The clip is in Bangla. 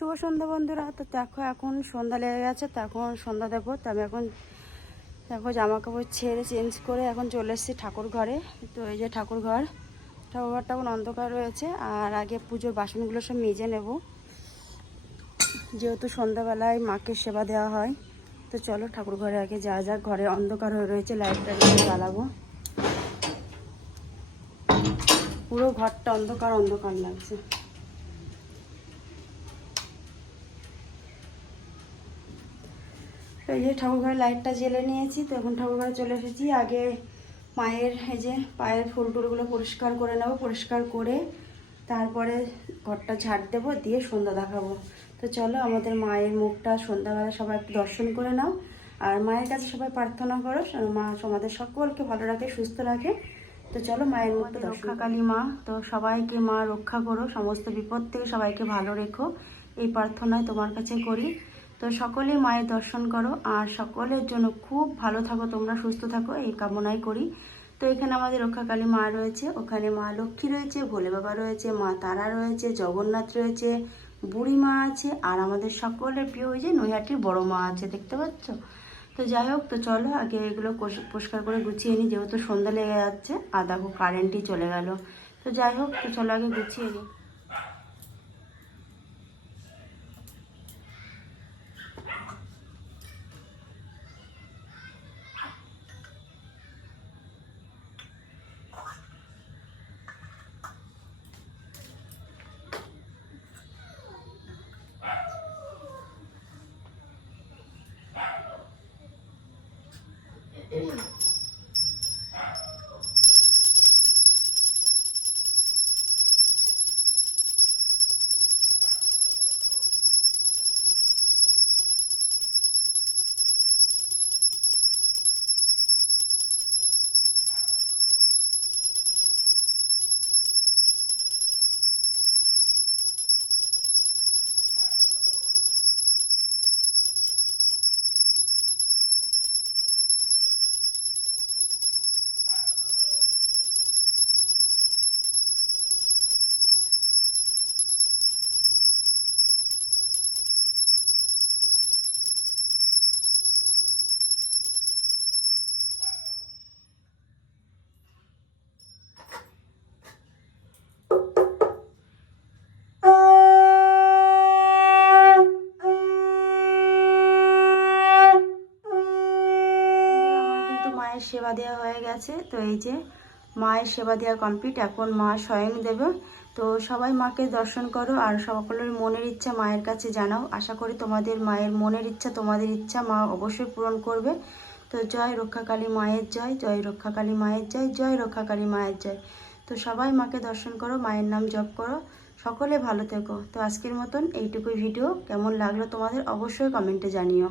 শুভ সন্ধ্যা বন্ধুরা। তো দেখো এখন সন্ধ্যা লেগে গেছে, তো এখন সন্ধ্যা দেবো তো আমি এখন দেখো জামা কাপড় ছেড়ে চেঞ্জ করে এখন চলে এসেছি ঠাকুর ঘরে। তো এই যে ঠাকুর ঘর ঠাকুর ঘরটা এখন অন্ধকার রয়েছে, আর আগে পুজোর বাসনগুলো সব মেজে নেব। যেহেতু সন্ধ্যাবেলায় মাকে সেবা দেওয়া হয়, তো চলো ঠাকুর ঘরে আগে যা যা ঘরে অন্ধকার হয়ে রয়েছে লাইটটা জ্বালাবো। পুরো ঘরটা অন্ধকার অন্ধকার লাগছে। তো এই যে ঠাকুরঘরে লাইটটা জ্বেলে নিয়েছি, তো এখন ঠাকুরঘরে চলে এসেছি। আগে মায়ের এই যে পায়ের ফুল টুলগুলো পরিষ্কার করে নেব, পরিষ্কার করে তারপরে ঘরটা ঝাড় দেবো, দিয়ে সন্ধ্যা দেখাবো। তো চলো আমাদের মায়ের মুখটা সন্ধ্যাবেলা সবাই দর্শন করে নাও। আর মায়ের কাছে সবাই প্রার্থনা করো মা আমাদের সকলকে ভালো রাখে, সুস্থ রাখে। তো চলো মায়ের মুখটা রক্ষা কালী মা, তো সবাইকে মা রক্ষা করো, সমস্ত বিপদ থেকে সবাইকে ভালো রেখো। এই প্রার্থনায় তোমার কাছে করি। তো সকলে মায়ের দর্শন করো, আর সকলের জন্য খুব ভালো থাকো, তোমরা সুস্থ থাকো, এই কামনাই করি। তো এখানে আমাদের রক্ষাকালী মা রয়েছে, ওখানে মা লক্ষ্মী রয়েছে, ভোলে বাবা রয়েছে, মা তারা রয়েছে, জগন্নাথ রয়েছে, বুড়ি মা আছে, আর আমাদের সকলের প্রিয় ওই যে নৈহাটির বড় মা আছে, দেখতে পাচ্ছ? তো যাই হোক, তো চলো আগে এগুলো পরিষ্কার করে গুছিয়ে নিই, যেহেতু সন্ধ্যা লেগে যাচ্ছে আর দেখো কারেন্টই চলে গেল। তো যাই হোক, তো চলো আগে গুছিয়ে নিই। মায়ের সেবা দেওয়া হয়ে গেছে। তো এই যে মায়ের সেবা দেওয়া কমপ্লিট এখন মা স্বয়ং দেবে। তো সবাই মাকে দর্শন করো আর সকলের মনের ইচ্ছা মায়ের কাছে জানাও। আশা করি তোমাদের মায়ের মনের ইচ্ছা, তোমাদের ইচ্ছা মা অবশ্যই পূরণ করবে। তো জয় রক্ষাকালী মায়ের জয় জয় রক্ষাকালী মায়ের জয় জয় রক্ষাকালী মায়ের জয়। তো সবাই মাকে দর্শন করো, মায়ের নাম জপ করো। সকলে ভালো থেকো। তো আজকের মতন এইটুকুই ভিডিও কেমন লাগল তোমাদের অবশ্যই কমেন্টে জানিও।